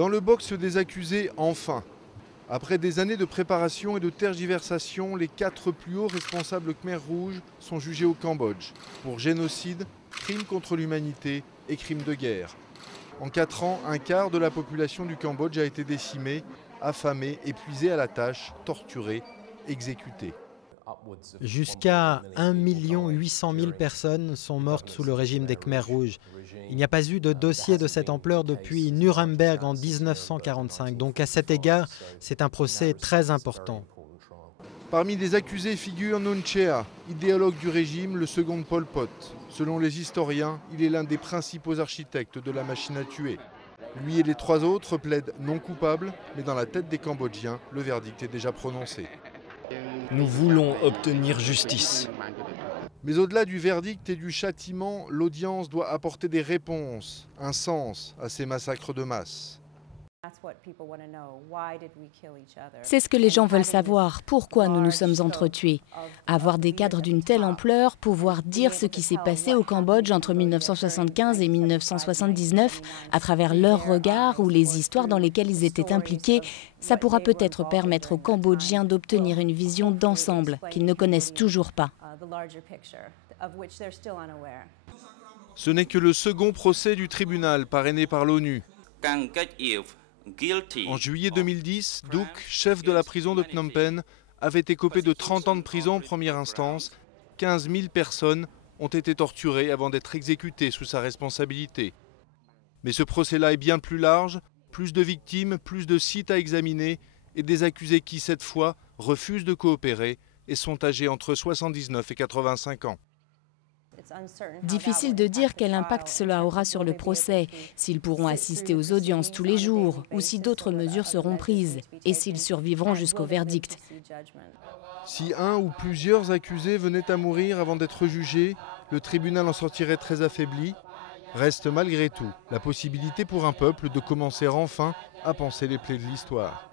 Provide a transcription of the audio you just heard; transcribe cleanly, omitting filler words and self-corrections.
Dans le box des accusés, enfin. Après des années de préparation et de tergiversation, les 4 plus hauts responsables Khmer Rouge sont jugés au Cambodge pour génocide, crimes contre l'humanité et crimes de guerre. En 4 ans, un quart de la population du Cambodge a été décimée, affamée, épuisée à la tâche, torturée, exécutée. Jusqu'à 1 800 000 personnes sont mortes sous le régime des Khmers rouges. Il n'y a pas eu de dossier de cette ampleur depuis Nuremberg en 1945. Donc à cet égard, c'est un procès très important. Parmi les accusés figure Nun Chea, idéologue du régime, le second Pol Pot. Selon les historiens, il est l'un des principaux architectes de la machine à tuer. Lui et les 3 autres plaident non coupables, mais dans la tête des Cambodgiens, le verdict est déjà prononcé. Nous voulons obtenir justice. Mais au-delà du verdict et du châtiment, l'audience doit apporter des réponses, un sens à ces massacres de masse. C'est ce que les gens veulent savoir, pourquoi nous nous sommes entretués. Avoir des cadres d'une telle ampleur, pouvoir dire ce qui s'est passé au Cambodge entre 1975 et 1979, à travers leurs regards ou les histoires dans lesquelles ils étaient impliqués, ça pourra peut-être permettre aux Cambodgiens d'obtenir une vision d'ensemble qu'ils ne connaissent toujours pas. Ce n'est que le second procès du tribunal parrainé par l'ONU. En juillet 2010, Duc, chef de la prison de Phnom Penh, avait écopé de 30 ans de prison en première instance. 15 000 personnes ont été torturées avant d'être exécutées sous sa responsabilité. Mais ce procès-là est bien plus large, plus de victimes, plus de sites à examiner et des accusés qui, cette fois, refusent de coopérer et sont âgés entre 79 et 85 ans. Difficile de dire quel impact cela aura sur le procès, s'ils pourront assister aux audiences tous les jours ou si d'autres mesures seront prises et s'ils survivront jusqu'au verdict. Si un ou plusieurs accusés venaient à mourir avant d'être jugés, le tribunal en sortirait très affaibli. Reste malgré tout la possibilité pour un peuple de commencer enfin à penser les plaies de l'histoire.